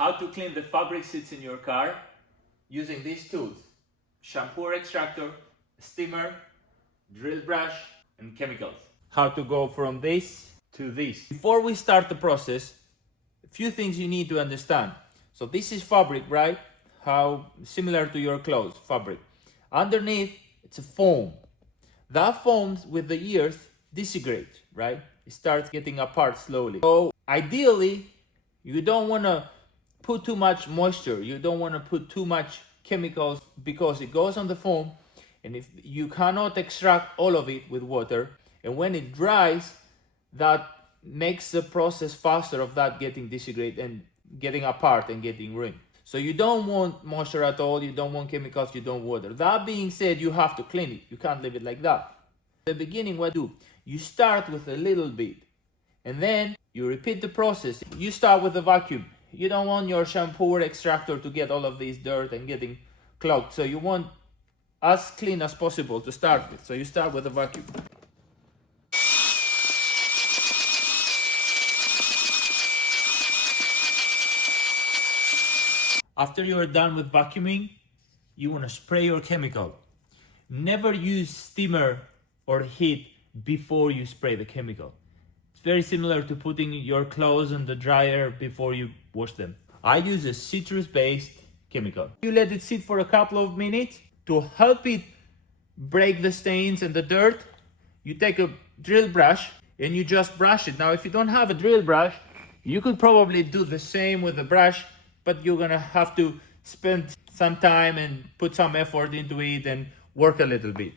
how to clean the fabric seats in your car using these tools: shampoo or extractor, steamer, drill brush, and chemicals. How to go from this to this. Before we start the process, a few things you need to understand. So this is fabric, right? How similar to your clothes, fabric. Underneath, it's a foam. That foam with the years disintegrates, right? It starts getting apart slowly. So ideally, you don't want to put too much moisture. You don't want to put too much chemicals because it goes on the foam, and if you cannot extract all of it with water, and when it dries, that makes the process faster of that getting disintegrated and getting apart and getting ruined. So you don't want moisture at all, you don't want chemicals, you don't water. That being said, you have to clean it. You can't leave it like that. At the beginning, what do? You start with a little bit, and then you repeat the process. You start with a vacuum. You don't want your shampoo or extractor to get all of this dirt and getting clogged. So you want as clean as possible to start with. So you start with a vacuum. After you are done with vacuuming, you want to spray your chemical. Never use steamer or heat before you spray the chemical. It's very similar to putting your clothes in the dryer before you wash them. I use a citrus-based chemical. You let it sit for a couple of minutes to help it break the stains and the dirt. You take a drill brush and you just brush it. Now, if you don't have a drill brush, you could probably do the same with the brush, but you're gonna have to spend some time and put some effort into it and work a little bit.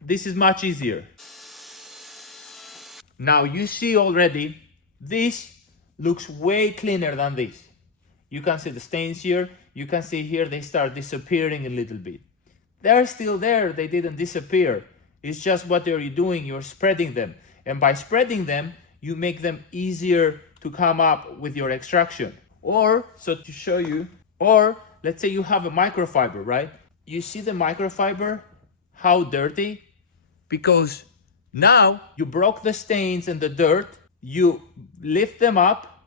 This is much easier. Now you see already, this looks way cleaner than this. You can see the stains here. You can see here they start disappearing a little bit. They're still there, they didn't disappear. It's just what are you doing? You're spreading them. And by spreading them, you make them easier to come up with your extraction. Or, so to show you, or let's say you have a microfiber, right? You see the microfiber, how dirty? Because now you broke the stains and the dirt, you lift them up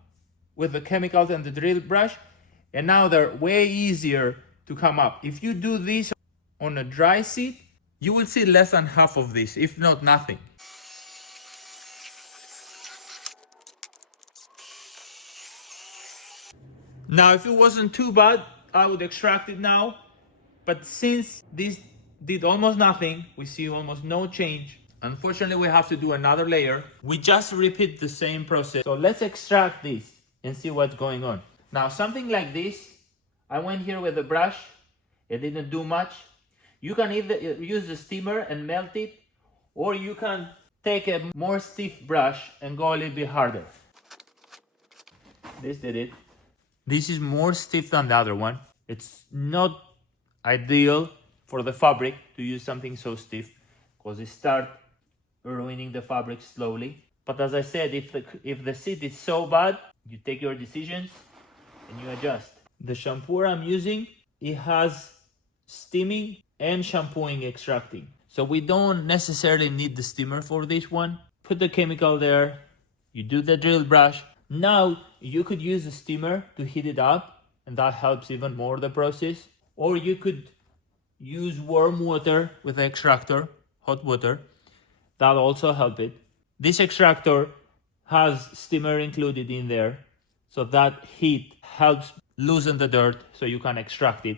with the chemicals and the drill brush, and now they're way easier to come up. If you do this on a dry seat, you will see less than half of this, if not nothing. Now, if it wasn't too bad, I would extract it now. But since this did almost nothing, we see almost no change. Unfortunately, we have to do another layer. We just repeat the same process. So let's extract this and see what's going on. Now, something like this, I went here with a brush. It didn't do much. You can either use the steamer and melt it, or you can take a more stiff brush and go a little bit harder. This did it. This is more stiff than the other one. It's not ideal for the fabric to use something so stiff because it starts ruining the fabric slowly. But as I said, if the seat is so bad, you take your decisions and you adjust. The shampoo I'm using, it has steaming and shampooing extracting. So we don't necessarily need the steamer for this one. Put the chemical there, you do the drill brush. Now you could use a steamer to heat it up, and that helps even more the process. Or you could use warm water with the extractor, hot water. That also help it. This extractor has steamer included in there, so that heat helps loosen the dirt so you can extract it.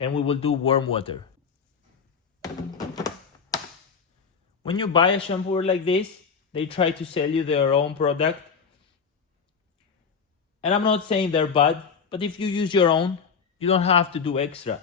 And we will do warm water. When you buy a shampoo like this, they try to sell you their own product. And I'm not saying they're bad, but if you use your own, you don't have to do extra.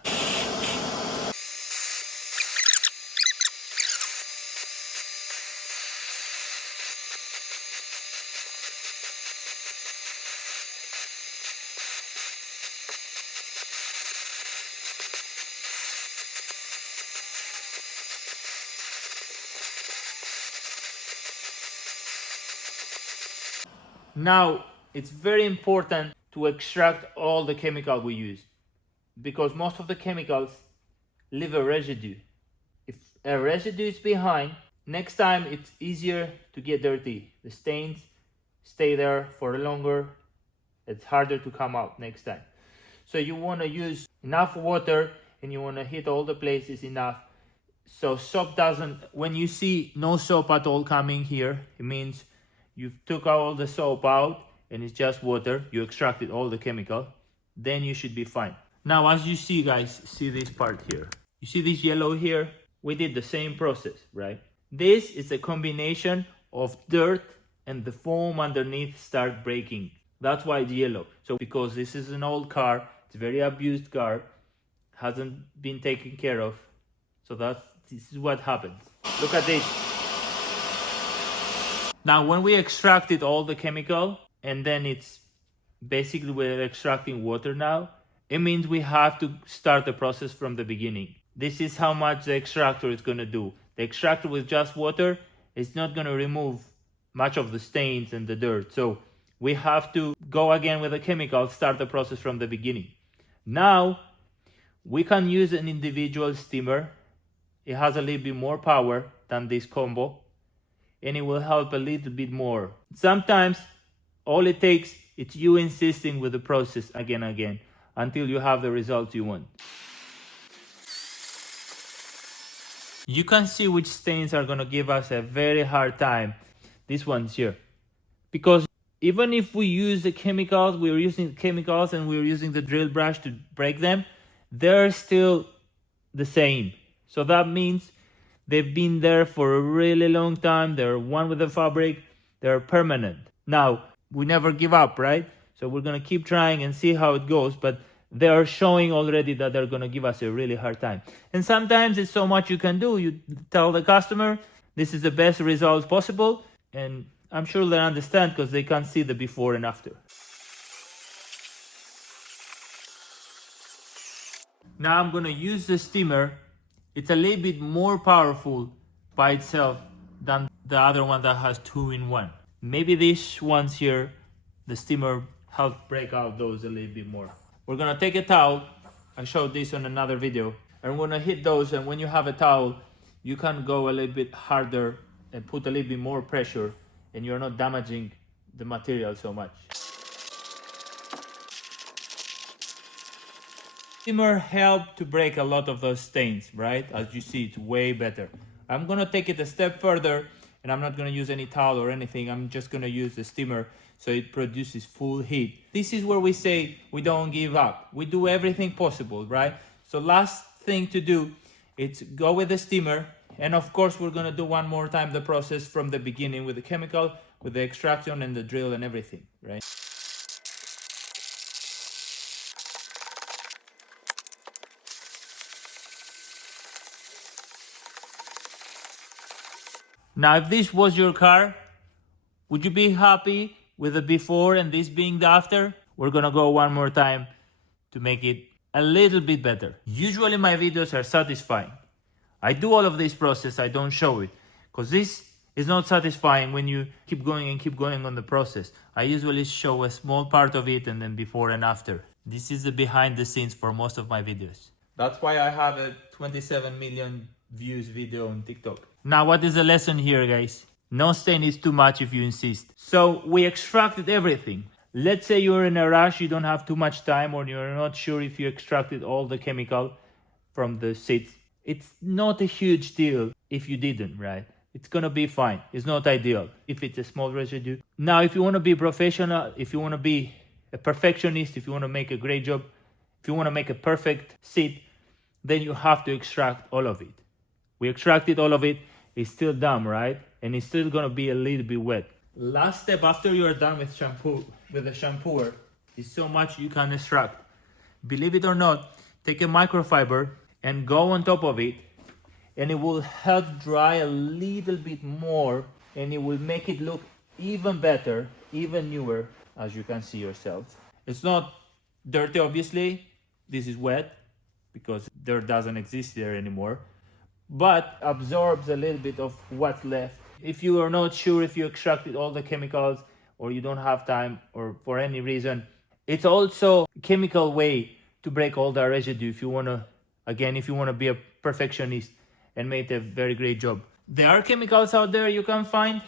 Now, it's very important to extract all the chemical we use, because most of the chemicals leave a residue. If a residue is behind, next time it's easier to get dirty. The stains stay there for longer It's harder to come out next time. So you want to use enough water and you want to hit all the places enough. So soap doesn't, when you see no soap at all coming here, it means you took all the soap out and it's just water. You extracted all the chemical. Then you should be fine. Now, as you see, guys, see this part here. You see this yellow here? We did the same process, right? This is a combination of dirt and the foam underneath start breaking. That's why it's yellow. So because this is an old car, it's a very abused car, hasn't been taken care of. So this is what happens. Look at this. Now, when we extracted all the chemical, and then it's basically we're extracting water now, it means we have to start the process from the beginning. This is how much the extractor is going to do. The extractor with just water is not going to remove much of the stains and the dirt. So we have to go again with the chemical, start the process from the beginning. Now, we can use an individual steamer. It has a little bit more power than this combo, and it will help a little bit more. Sometimes all it takes is you insisting with the process again and again until you have the results you want. You can see which stains are going to give us a very hard time. This one's here. Because even if we use the chemicals, we're using chemicals and we're using the drill brush to break them, they're still the same. So that means they've been there for a really long time. They're one with the fabric. They're permanent. Now, we never give up, right? So we're going to keep trying and see how it goes. But they are showing already that they're going to give us a really hard time. And sometimes it's so much you can do. You tell the customer, this is the best results possible. And I'm sure they understand because they can see the before and after. Now I'm going to use the steamer. It's a little bit more powerful by itself than the other one that has 2-in-1. Maybe these ones here, the steamer helped break out those a little bit more. We're going to take a towel. I showed this on another video. And we're going to hit those, and when you have a towel, you can go a little bit harder and put a little bit more pressure, and you're not damaging the material so much. Steamer helped to break a lot of those stains, right? As you see, it's way better. I'm going to take it a step further, and I'm not going to use any towel or anything. I'm just going to use the steamer so it produces full heat. This is where we say we don't give up. We do everything possible, right? So last thing to do is go with the steamer. And of course, we're going to do one more time the process from the beginning with the chemical, with the extraction and the drill and everything, right? Now, if this was your car, would you be happy with the before and this being the after? We're gonna go one more time to make it a little bit better. Usually my videos are satisfying. I do all of this process, I don't show it, because this is not satisfying when you keep going and keep going on the process. I usually show a small part of it and then before and after. This is the behind the scenes for most of my videos. That's why I have a 27 million views video on TikTok. Now, what is the lesson here, guys? No stain is too much if you insist. So we extracted everything. Let's say you're in a rush, you don't have too much time, or you're not sure if you extracted all the chemical from the seeds. It's not a huge deal if you didn't, right? It's gonna be fine. It's not ideal if it's a small residue. Now, if you wanna be professional, if you wanna be a perfectionist, if you wanna make a great job, if you wanna make a perfect seed, then you have to extract all of it. We extracted all of it. It's still damp, right? And it's still gonna be a little bit wet. Last step after you're done with the shampooer is so much you can extract. Believe it or not, take a microfiber and go on top of it, and it will help dry a little bit more, and it will make it look even better, even newer, as you can see yourself. It's not dirty, obviously. This is wet because dirt doesn't exist there anymore, but absorbs a little bit of what's left. If you are not sure if you extracted all the chemicals, or you don't have time, or for any reason, it's also a chemical way to break all the residue if you want to be a perfectionist and make a very great job. There are chemicals out there you can find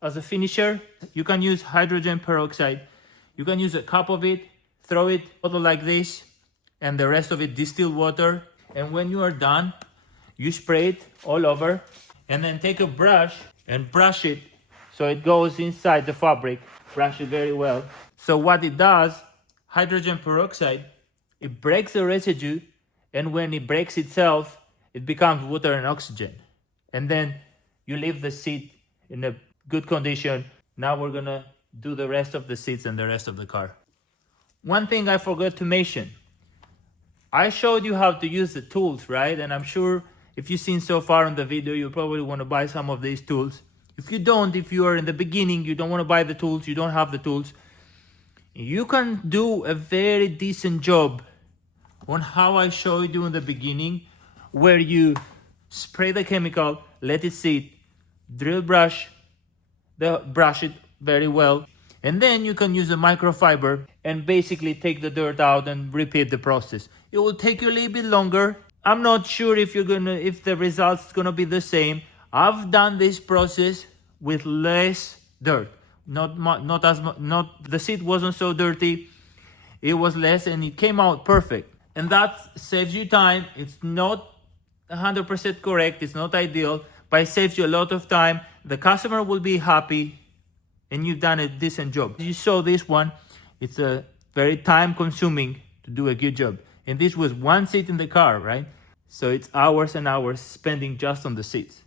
as a finisher. You can use hydrogen peroxide, You can use a cup of it, throw it bottle like this, and the rest of it distilled water. And when you are done, you spray it all over, and then take a brush and brush it so it goes inside the fabric. Brush it very well. So what it does, hydrogen peroxide, it breaks the residue, and when it breaks itself, it becomes water and oxygen. And then you leave the seat in a good condition. Now we're gonna do the rest of the seats and the rest of the car. One thing I forgot to mention. I showed you how to use the tools, right? And I'm sure if you've seen so far in the video, you probably want to buy some of these tools. If you don't, if you are in the beginning, you don't want to buy the tools, you don't have the tools, you can do a very decent job on how I showed you in the beginning, where you spray the chemical, let it sit, drill brush it very well, and then you can use a microfiber and basically take the dirt out and repeat the process. It will take you a little bit longer. I'm not sure if the results gonna be the same. I've done this process with less dirt. The seat wasn't so dirty. It was less, and it came out perfect. And that saves you time. It's not 100% correct. It's not ideal, but it saves you a lot of time. The customer will be happy, and you've done a decent job. You saw this one. It's a very time consuming to do a good job. And this was one seat in the car, right? So it's hours and hours spending just on the seats.